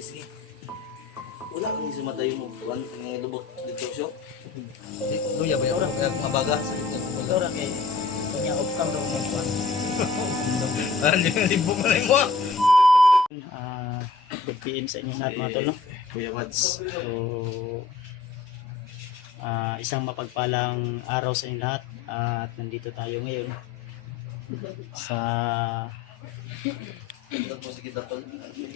sige, sige. Wala kang sumatay mo. Tuwan, ang lubot dito siya. Luya ba yun? Kaya mabaga sa ito. Ito ra kay kanya upcam daw mo kuan. Parang libo mo na mo. Good PM sa inyo lahat mga tol, no? Kuya Mads. So isang mapagpalang araw sa inyo lahat at nandito tayo ngayon sa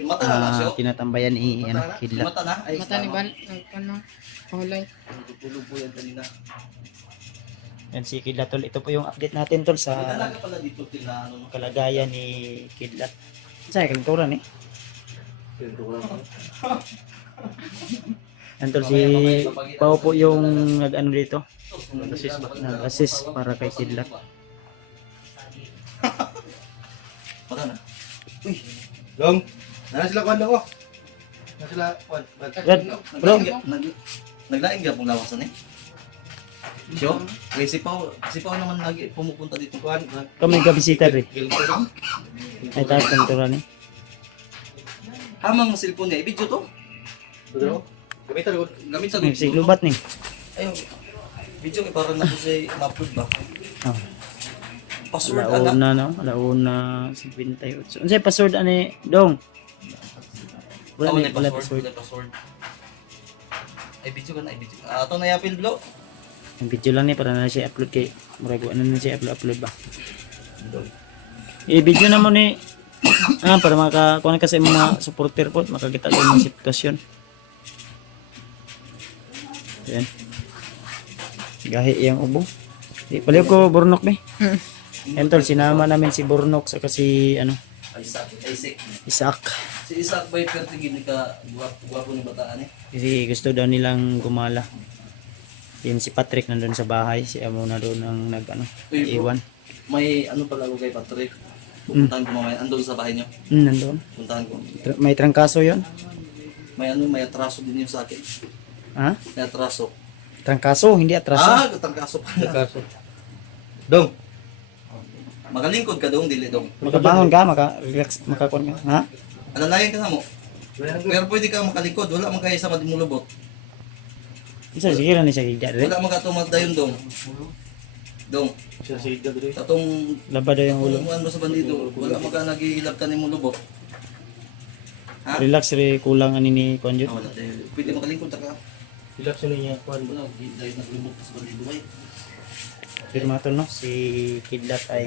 Mata na siya. tinatambayan ni Kidlat. Mata na? Ay, Mata ni Ban, ano, kulay. Tulog po yan kanina. Yan si Kidlat tol. Ito po yung update natin tol May sa talaga pala dito tila ano. kalagayan ni Kidlat. Saan kalinturan eh? Yan tol si Pao po yung nag-ano dito. Nag-assist para kay Kidlat. Mata na. Uy, Long, nana sila kuan ko. Nana sila kuan. Yan, bro. Naglaing gyapon lawasan eh. Siyo, kay si Pao naman lagi pumupunta dito kuan. Kami gabisita rin. Ay tayo kalinturan eh. Hamang cellphone niya, i-video to. Bro, gamitan ko. Gamit sa May siglubat ni. Ayun. Video kay para na ko sa ma-upload ba. Oh. Password ana. Alauna no? Alauna 58. Unsay password ani dong? Wala ni wala password. Password. Ay video ka na, video. Ato na yapil blo. Ang video lang ni para na siya upload kay murag ano na siya upload ba. I-video na mo ni para makakuha ka sa mga supporter po, makakita ko yung sitwasyon. Yan. Gahi yung ubo. Di pala ko burnok be. Yan tol, sinama namin si Burnok sa kasi ano, Isaac. Si Isaac ba yung gini ka guwapo ni bataan eh? Kasi gusto daw nilang gumala. Yun si Patrick nandun sa bahay, si Amo na doon ang nag ano, iwan. May ano pala ko kay Patrick. Pupuntahan ko mamaya. Andun sa bahay niyo. Nandun. Puntahan ko. May trangkaso yon. May ano, may atraso din yun sa akin. Ha? May atraso. Trangkaso, hindi atraso. Atraso pala. Kaso. Dong, Magalingkod ka doon, dili doon. Makabangon ka, maka-relax, makakuha ka. Ha? Alalayan ka na mo. Pero pwede ka makalikod. Wala man kayo sa madimulubot. Isa, sige lang siya gigya rin. Wala man ka tumagdayon dong. Dong. siya si Idol dito. Tatong Laba daw yung ulo. ano mo sa bandido. Wala man ka nag-iilap ka ni mulubot. Ha? Relax rin, kulang ani ni Konjo. Wala dahil. Pwede makalingkod ka. Hilap siya niya kuan. Wala, dahil naglubot sa bandido ay. Firma to no, si Kidlat ay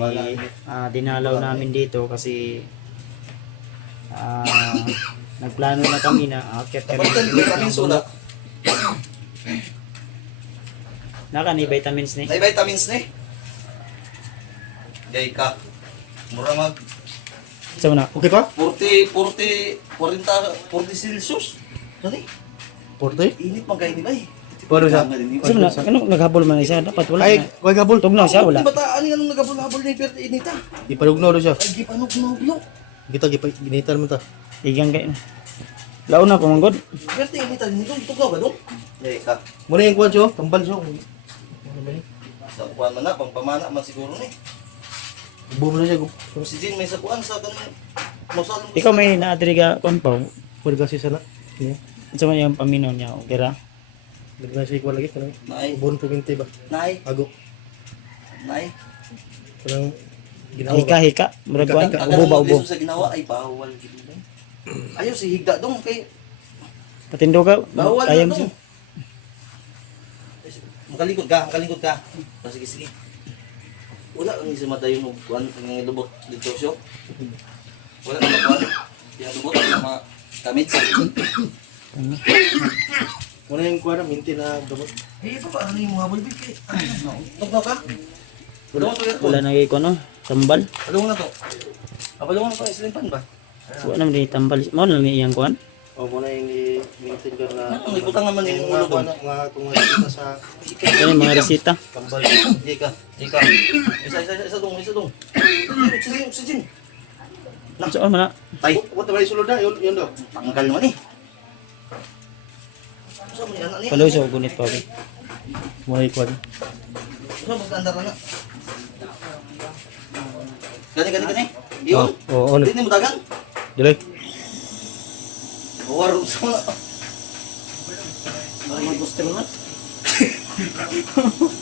dinalaw namin dito kasi nagplano na kami na akit kami. Kapag vitamins wala. Naka ni vitamins ni. May vitamins ni. Gay ka. Mura mag Sa una, Okay ka? 40 Celsius. Dali. 40? Init man kayo ni bay. Paano siya? sa una, ano naghabol man siya, dapat wala Ay, na. wag gabol. Tugnaw siya, wala. Di ba ani anong nagabol-habol ni pero inita? Ipanugnaw do siya. Ay gipanog no blo. Kita ginitan mo ta. Igang kay na. Launa pa man god. Pero inita ni dong tugaw ka dong. Gay ka. Muna yung kuan siya, tambal siya. Sa kuan man na pangpamana man siguro ni. Boom na siya. Si Jin may sa kuan sa kanang masalong. Ikaw may naadri ka kon pa. Pwede kasi sana. Yeah. Sa man yung paminaw niya, okay ra. Nagna siya kuan lagi kanang Nay, ubon perminti ba? nay, Ago. nay. Kanang ginawa ba? Hika-hika, murag kuan, Ang ubo ba ubo. sa ginawa ay bawal gid. Ayo si higda dong kay Patindo ka, bawal kaya na mo dong. siya. Makalingkod ka. Sige, sige. Wala ang isa madayon mo kuan ang lubot dito siya. Wala na kuan. Yang lubot na kamit sa. Muna yung kuan minti na gamot. Eh pa paano yung habol big kay? Tugnaw ka? Wala to yan. Wala na kay kono, tambal. Palungan na to. Palungan na to islimpan ba? Wala naman di tambal. Mao na lang iyang kuan. O muna yung minti ka na Ang ibutang naman yung ulo doon. mga tungkol sa Ano yung mga resita? tambal. Ika. Isa dong. Oxygen. So man na. Tay, What ba isulod na? Yun daw. tanggal mo ni. Sa mo ni anak ni. Palo sa gunit pa. Muna yung kuan. Sa magandar na. Gani. Iyon. Oo, ano? Hindi mo dagan. Dilay. Warong sa mga. Marunong astronaut?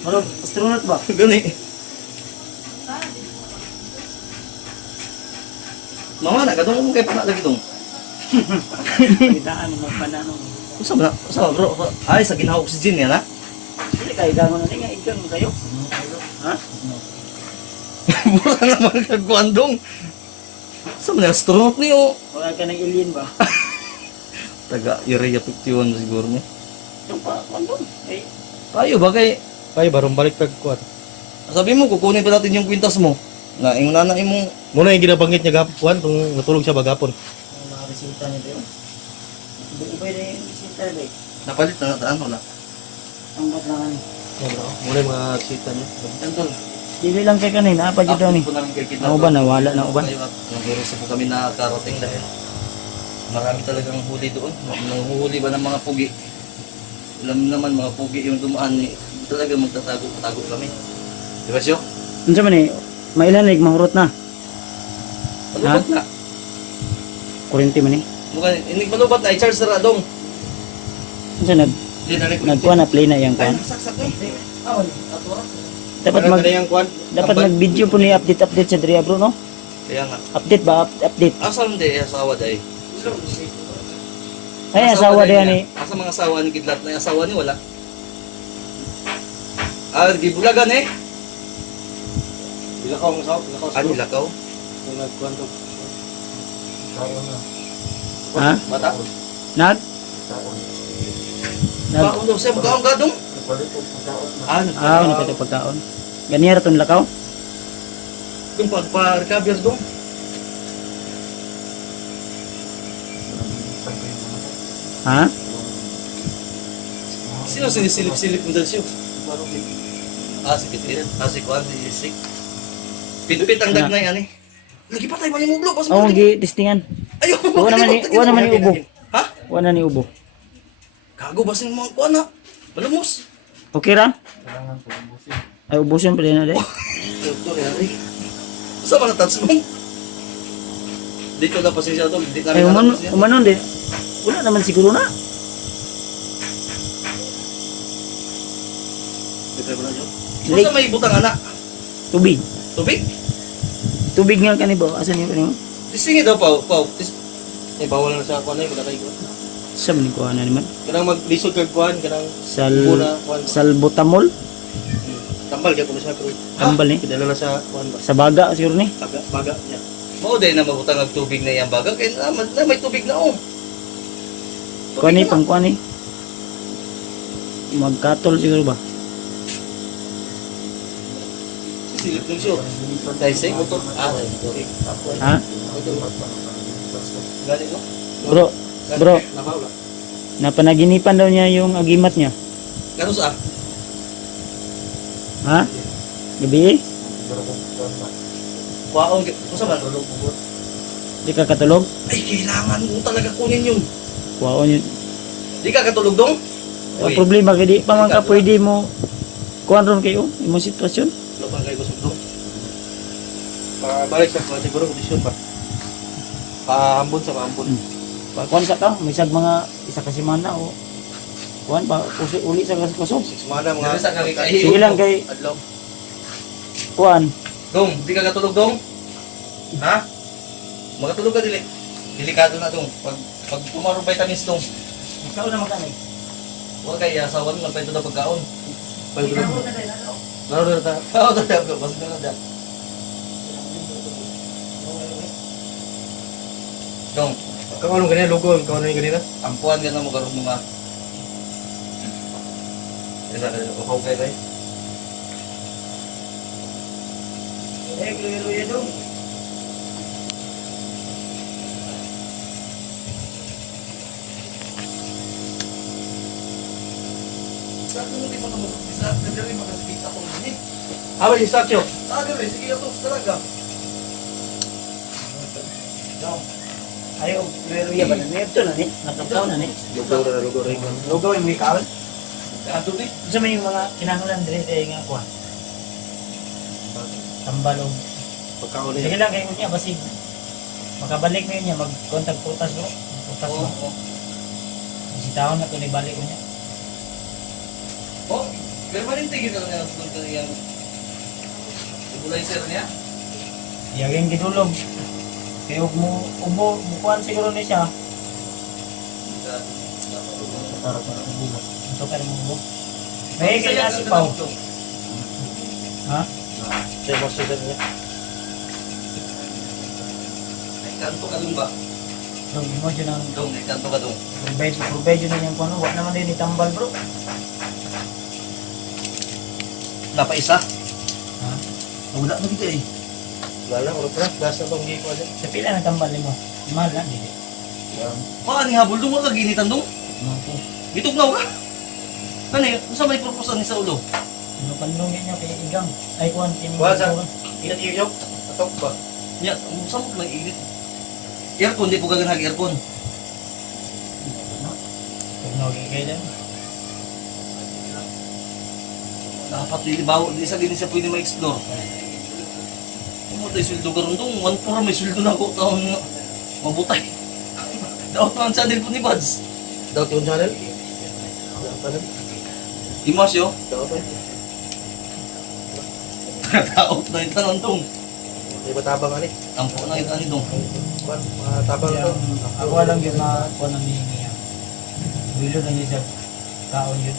Marunong astronaut ba? Gani. Mama na, kadong mo kayo pa lagi dong. Pagkitaan mo pananong. Sa bro, ay sa ginawa oxygen yan ha? Hindi kayo gangon na nga, ikan mo kayo. Ha? Mura naman kagwandong. Sa mga astronaut niyo. Wala ka ng alien ba? Taga Area 51 siguro mo. Yung pa, kondom. Eh, Payo ba kay, Ay, barong balik pagkuhan. sabi mo kukunin pa natin yung kwintas mo. Na ingon na imong Muna yung ginabanggit niya gapuan kung natulog siya bagapon. ang mga resita nito yun. Hindi pwede yung resita ba eh. napalit na nataan wala. Ang batlangan eh. Muna yung mga sita niya. Tantol. Dili lang kay kanina, apa dito ni? po namin kay kita. Ang uban, nawala na uban. Naghirusa po kami na karating dahil marami talagang huli doon. Nanguhuli ba ng mga pugi? Alam naman mga pugi yung dumaan eh. Talaga magtatago kami. Di ba siyo? Ano man eh, mailanig, mahurot na. Malubat na. Kurente man eh. Mukha, inig malubat na. I-charge sa radong. Ano nag, Hindi na rin. nagkuha na play na yung Ay, kuhan. saksak na eh. Awan. Ato Dapat mag, yung kuhan. dapat mag-video po ni update sa Dria bro, no? Kaya nga. Update ba? Update. Asa hindi asawa dahil. Ay, asawa din ni. Asa mga asawa ni Kidlat na asawa ni wala. Ah, gibulagan eh. Bilakaw mo sa bilakaw sa. Ano lakaw? Yung nagkuhan to. Ha? Bata. Nag? Nag? Baon daw siya mukhaong gadong. Ano? Ah, ano pwede pagkaon? Ganyan ratong lakaw? Yung pagpa-recover dong. Ha? Sino sinisilip-silip mo dahil siyo? Ah, si Pitin. Ah, si Kwan, si Sik. Pinpit ang dagnay, ani. Lagi pa tayo ba yung muglo? Pas Oo, gi-testingan. Ayaw, Uwa naman ni ubo. Ha? Uwa na ni ubo. Gago ba sing mga kuwan ha? Malumos. Okay ra? Ay, ubusin pa rin na din. Doktor, yari. Saan ba na-touch mo? Dito na pasensya to. Hindi Ay, umanon din. Wala naman siguro na. Basta may butang anak. Tubig. Tubig? Tubig nga kanibo. Asan yung kanimo? Tisingi daw, Pao. Pao. Eh, bawal na sa kuhan na yung kay kuhan. Saan ni kuha na naman? Kanang maglisod kag kuhan, kanang Sal... muna kuhan. Salbutamol? Tambal kaya kung siya pero Tambal ni. kidala na sa kuhan ba. Sa baga siguro ni. Baga niya. Mao day na mabutang ang tubig na iyang baga. Kaya na may tubig na oh. Kuha ni, pang kuha ni. Magkatol siguro ba? Silip ng siyo. Taisay, motor. Ah, Ha? Galing no? Bro, Nabawla. napanaginipan daw niya yung agimat niya. Kano sa? Ha? Gabi? Kwaon. Kung sa man? Di ka katulog? Ay, kailangan mo talaga kunin yun. Kuhaon yun. Di ka katulog dong? Ang problema kay di pa man ka pwede mo kuhan ron kayo imong sitwasyon. Lupang kayo gusto dong. Balik sa kuhan siguro kondisyon ba. Paambon sa paambon. Kuhan sa ka, may sag mga isa ka semana o kuhan pa uli sa kaso. 6 mana mga Sa kami kayo. Sige lang kay adlaw. kuhan. Dong, di ka katulog dong? Ha? Magatulog ka dili. Delikado na dong. Pag tumarong vitamins dong. Ikaw na magani. Huwag kayo asawa mo magpento na pagkaon. Laro na ta. Oo, talaga. Basta na dyan. Dong, Kung anong ganyan logo, kung ano yung ganyan. ampuan ka na mo karong mga. Isa ka dito. Okay, right? Eh, luya dong. Sa akin mo di mo naman. Sa akin mo rin makasakit akong gani. Habang si Sakyo. Sabi rin, sige ako talaga. Dong. Ayo, luya ba na? Ito na ni. Nataptaw na ni. Logo rin. Lugaw yung may kaon. Ato ni. Sa may mga kinahanglan dire nga kuhan. Tambalong. Pagkaon Sige niya. lang kayo niya basig makabalik na niya mag-contact putas mo. Putas mo. Oo. Bisitahon na to ni balik ko niya. Oh, permanente gito na sa tungkol yang stabilizer niya. Iyaging gidulog. Kaya huwag mo ubo, bukuan siguro ni siya. Para ubo. Ito ka rin mo ubo. May kaya si Pao. Ha? Siya mo sudan niya. Kanto ka dun ba? So, mo dyan ang Dong, kanto ka dong. provide yun na yung kung ano. Wala naman din itambal bro. Napaisa? Ha? Wala na dito eh. Wala, wala pa. Last na bang giko dyan. Sa pila ng tambal mo? Mahal lang, hindi. Baka ni habol dong wala ginitan dong. Ano po? Bitugnaw ka. Ano eh, kung sa may purpose ni sa ulo? Ano pandungin niya kaya igang? Ay, kuhan, Kuhan, sir. Ingat iyo. Atok ba? Nya, sa mo lang init. Aircon, di po gaganhag aircon. Huwag na huwag ikailan. Dapat lilibaw, di sa din siya pwede ma-explore. Kung tayo sweldo ka rin dong, 1-4 may sweldo na ako, taon nga. Mabutay. Daot pa ang channel po ni Buds. Daw yung channel? Daw pa na. Imasyo, Daw pa. taot na yung tanon dong. May matabang ani. Ampo na yung ani dong. Kuan, matabang to. Ako lang yun na kuhan ng niya. Bilo na niya sa kaon yun.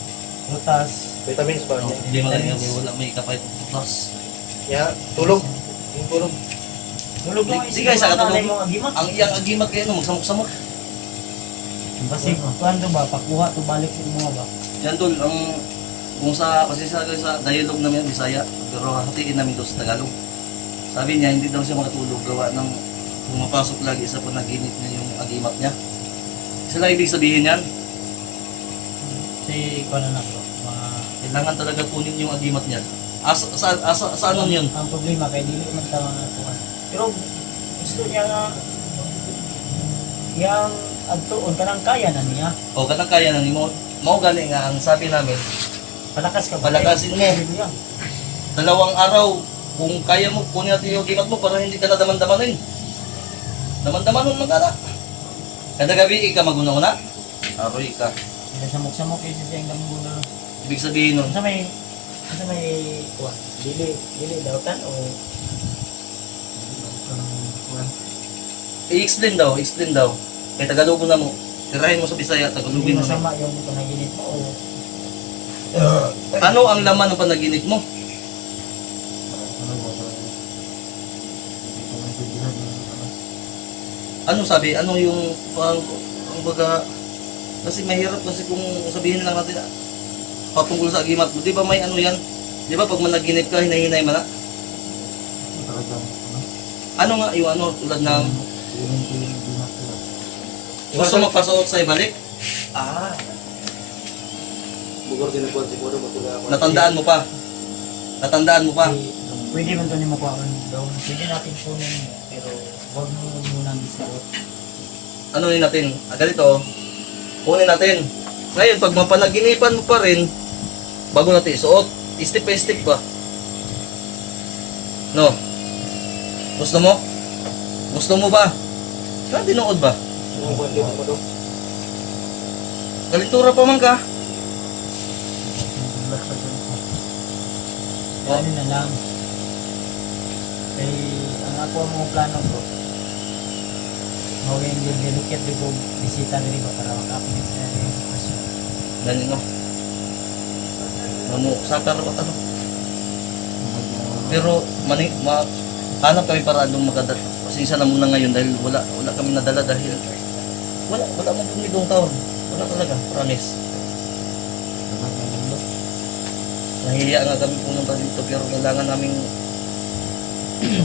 Prutas. Vitamins ba niya? Hindi magaling nga, wala may kapay putas. Ya, tulog. Yung tulog. Tulog lang Sige, isa ka tulog. mo agimat. Ang iyang agimat kayo, magsamok-samok. Kasi kuhan to ba, pakuha to balik sa mga ba. Yan tol, ang kung sa pasisa kayo sa dialogue namin Bisaya, pero hatiin namin to sa Tagalog. Sabi niya hindi daw siya makatulog gawa ng pumapasok lagi sa panaginip niya yung agimat niya. Isa lang ibig sabihin yan, Si kuhan na bro. Mga kailangan talaga kunin yung agimat niya. Sa ano yun? ang problema kay dili man tama na kuhan. Pero gusto niya nga yang adtuon kanang kaya na niya. O katang kaya na ni mo, mao gani nga ang sabi namin, Palakas ka Palakasin mo. Niya. 2 araw, kung kaya mo, kunin natin yung agimat mo para hindi ka na daman-damanin. Daman-damanon man ka na. Kada gabi ka maguna-una, aroy ka. Hindi samok-samok kasi siya yung damgo na. Ibig sabihin nun, Sa may kuhan. Dili dautan o kuhan. i-explain daw. Kaya Tagalog na mo, tirahin mo sa Bisaya, Hindi Tagalogin mo. masama yung panaginip mo o Ano ang laman ng panaginip mo? Ano sabi? Ano yung ang baga, kasi mahirap kasi kung sabihin lang natin patungkol sa agimat mo. Di ba may ano yan? Di ba pag managinip ka, hinahinay mo na? Ano nga yung ano, tulad ng gusto magpasuot sa ibalik? Ah. Bugor din ko siguro matula ako. Natandaan mo pa? Natandaan mo pa? pwede man to ni mo kuhan daw. Pwede natin kunin pero huwag mo muna isuot. Ano yun natin? Ganito, kunin natin. Ngayon, pag mapanaginipan mo pa rin, bago natin isuot, step by step ba? No? Gusto mo? Gusto mo ba? Kaya dinuod ba? Yung buwan din mo do. Kalintura pa man ka. Ano na lang. Kay ang ako mo plano bro. Mawin yung delicate di ko bisita diri ba para makapinis na yung sitwasyon. Ganyan no? Ano, sakar o ano? Pero, hanap kami para doon makadala. Pasensya na muna ngayon dahil wala kami nadala dahil wala mong pumigong taon. Wala talaga, promise. Nahihiya nga kami pumunta dito pero kailangan namin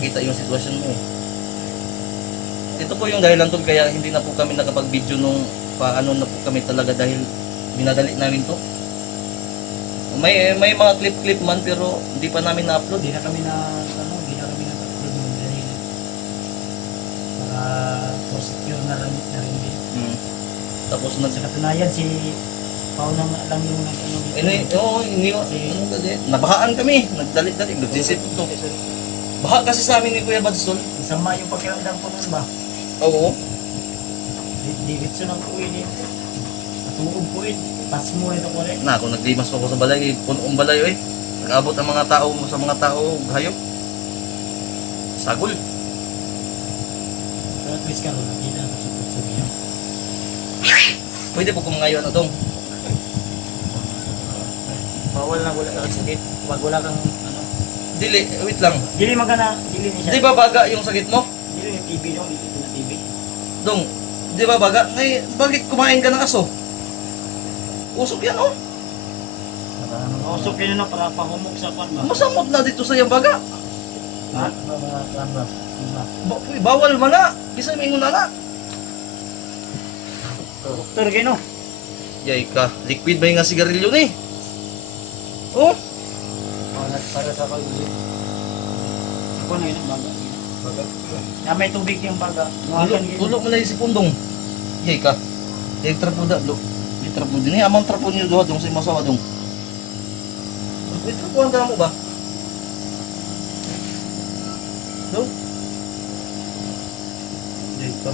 makita yung sitwasyon mo eh. Ito po yung dahilan tol kaya hindi na po kami nakapag-video nung paano na po kami talaga dahil binadali namin to. May mga clip man pero hindi pa namin na-upload. Hindi na kami na upload nun dahil para for secure na rin din. Tapos Sa katunayan si Pauna lang yung nabahaan kami, nagdalit-dalit, nagsisip to. Baha kasi sa amin ni Kuya Badsol. Isama yung pakiramdam ko nun ba? Oo. Diretso ng uwi din. tuog ko eh. Pas mo ito ko rin. Na, kung naglimas pa ako sa balay, punong balay eh. Nag-abot ang mga tao sa mga tao, hayop. Sagol. Pero at least ka rin, hindi na sa niya. Pwede po kung ngayon na dong. Bawal na wala kang sakit. Pag wala kang ano. Dili, wait lang. Dili magana, dili ni siya. Di ba baga yung sakit mo? Dili ni TV no, dili na TV. Dong, di ba baga? Ngay, bakit kumain ka ng aso? Usok yan oh. Usok yun na para pahumok sa pan ba? Masamot na dito sa yung baga. Ha? Bawal man na. Bisa may na na. Doktor gino. Yay ka, liquid ba yung nga sigarilyo ni? Oh, Para sa kayo. Ako na yun ang baga. Na may tubig yung baga. tulog mo na yung si Pundong. Yay ka. Yay trapo da, lo. May trapo din. Amang trapo niyo doon dong sa masawa dong. May trapuan ka mo ba? No? Yay ka.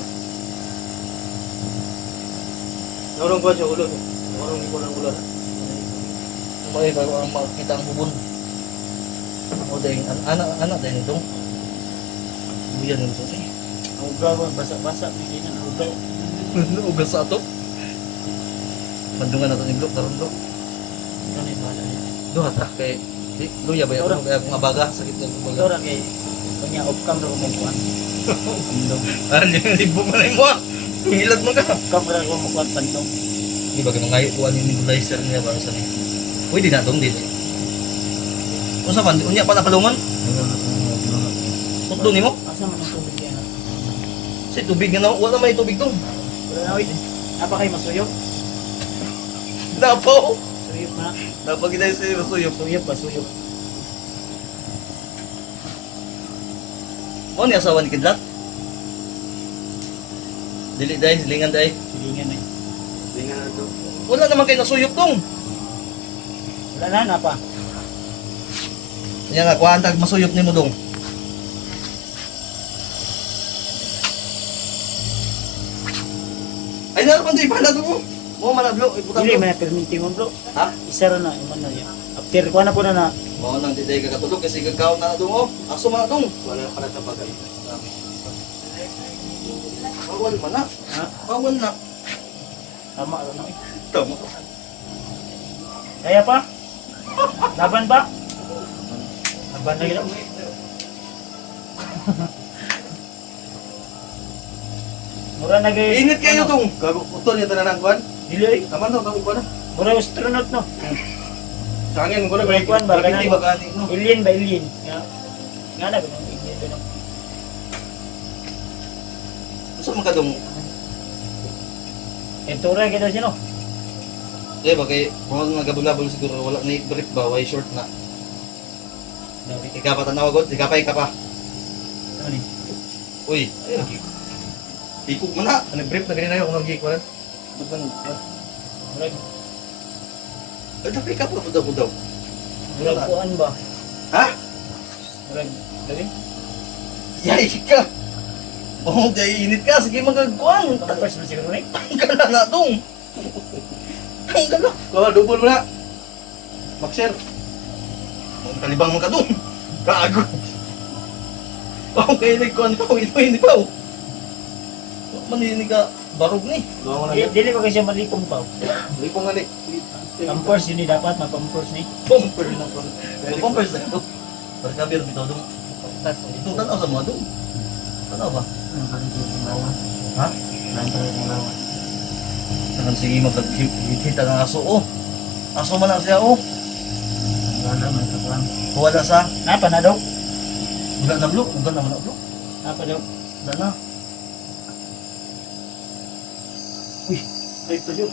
Narong ko siya ulo. Narong ko ng ulo. Kumagay bago ang makikita ang bubon. O dahil, anak dahil dong. Buyan yung susi. Ang ugaw, basa-basa. Hindi na ang ugaw. Ugas sa ato. Mandungan nato ni Blok, karon Blok. Ito na yung bahala niya. Duha ta kay luya ba yung kaya kung abaga sakit ng Ito baga. ra kay kanya off-cam ra ko mukuan. Aran yung libo mo na mo. Ngilad mo ka. Off-cam ra ko mukuan tandong. Di ba ganun ngayon kuha yung nebulizer niya para sa ni. Uy di na dong di. Unsa man unya pa napalungon? Tutlo nimo? Asa man ang tubig yan? Si tubig nga na wala may tubig dong. Wala na wait. Apa kay masuyok? Napo. Suyok na. Napagitay sa iyo suyop. Suyok ba suyok? Mo ni asawa ni Kidlat? Dili dai silingan dai. Silingan eh. Tingnan na ito. Wala naman kay nasuyop dong. Wala na na pa. Nya nga kuha tag masuyop nimo dong. Ay naman di pala dong. Mo manablo iputang. Dili man na perminti mo bro. Ha? Isa ra na iman na yan. After ko na po na. Mao nang diday ka katulog kasi gagaw na dong oh. Aso man dong. Wala para sa bagay. Bawal man na. Ha? Bawal na. Tama ra na. Tama. Kaya pa? Laban ba? Laban na gila. Mura na gay. Init kayo ano? dong. Gago utol niya tanan kuan. Dili. Taman to gago kuan. Mura astronaut no. Sa hangin mo ko na Kuan kuan ba kana? Hindi ba kani no? Alien ba alien? Nga na ba no? Alien ba no? Usa man ka dong. Entura kita sino? Di ba kay kung nagabulabol siguro wala na brief ba way short na. Dapat Ika pa tanaw gud, ika pa. ano ni? Uy, ay lagi. Ikog man na. Nag-brief na ganina ako nag kuan. Bukan. Mura Ay dapat ika pa daw. mura kuan ba? Ha? Mura dali. Yay ka. Oh, day init ka sige magagkuan. Tapos na siguro ni. Tanggal na dong. Tanggal na. Ko double mo na. Boxer. Ang talibang mo ka dong. Gago. Oh, kaya nagkuan pa, hindi pa. Maninig ka barog ni. Gawa na. Dili ba kasi malikom pa? Hindi ko nga ni. Pampers yun eh, dapat mapampers ni. Bumper na ko. Bumpers na ito. Pagkabir bitaw dong. Ito tanaw sa mga dong. Tanaw ba? Ha? Sangan sige magkakita ng aso oh. Aso man lang siya oh. Wala sa. Napa na daw? Wala na blo. Wala naman na blo. Napa daw? Wala na. Ay, pwede.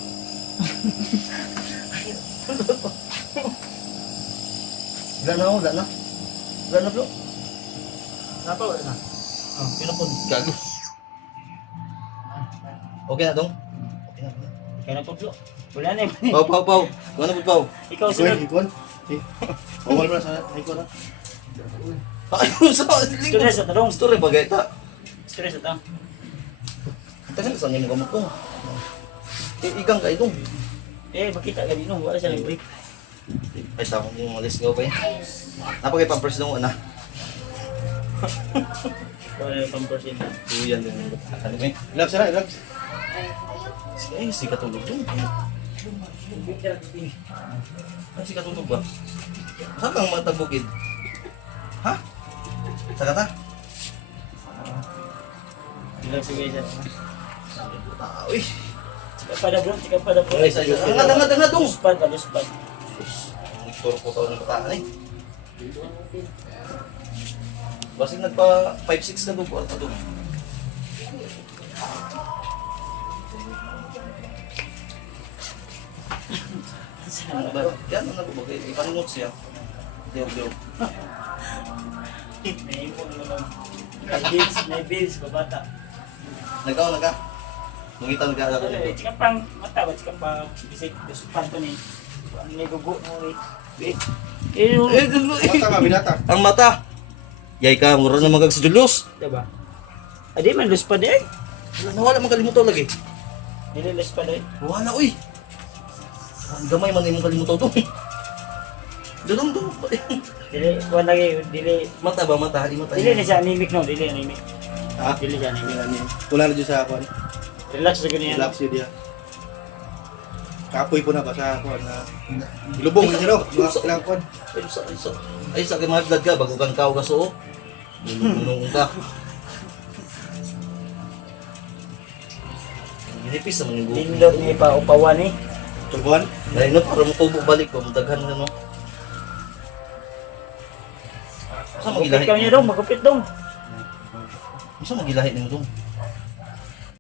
Wala na oh. Wala na. Wala na blo. Napa wala na? Oh, pinapod. Gago. Okay na dong. Okay na. Kaya na po bro. Wala na eh. Pau. Kuha na po pau. Ikaw Kuan, sunod. kuan. Bawal mo na sa iko na. Ayun sa Stress at tarong. Story bagay ta. Stress at Kasi saan yung gamot ko? Igang ka itong. Eh, makita ka din, no? Wala siya nag-break. Ay, tama mo malis ka ba yun? Napagay pampers nung una. Wala yung pampersin. Tuyan din. Ano ba yun? Relax na, relax. Ay, si katulog doon. Ay, si katulog ba? Saan kang matagugid? Ha? Sa kata? Ilang sige siya. Uy! Sika pa na bro, sika pa na bro. Ay, sa isa. Angad dong! Luspad, luspad. Nagturo po tao ng bataan eh. Basig nagpa 5-6 na doon po. Ano doon? Ano ba? Yan ang nabubagay. Ipaningot siya. Diyo. May ipon naman. May bills, babata. Nagka. Mungita nagka ako dito. Sika pang mata, sika pa bisik, luspad to ni. Ang nagugo mo eh. Mata ka, binata. Ang mata. Yay ka, mura na magag sa Julius. Diba? Adi man luspad eh. Nawala magkalimutan lagi. Dili luspad eh. Wala, uy. Ang gamay man yung kalimutan to. Dudong. Dili, kuwan lagi, dili. Mata ba, mata? Di mata. Dili na siya anemic no, dili anemic. Ha? Dili siya anemic. Wala na dyan sa akuan. Relax na ganyan. Relax yun diya. Kapoy po na ba sa akuan na... Ilubong na siya, no? Mga kailangan akuan. Ay, sa akin mga vlog ka, bago kang kao ka so. Nunong ka. Ginipis naman yung buhok. Lindot ni pa upawan eh. Tulbuhan? Dahil no, para matubo balik ko, madaghan na no. Saan Magupit magilahi? ka niya dong, magupit dong. Saan magilahi ng dong?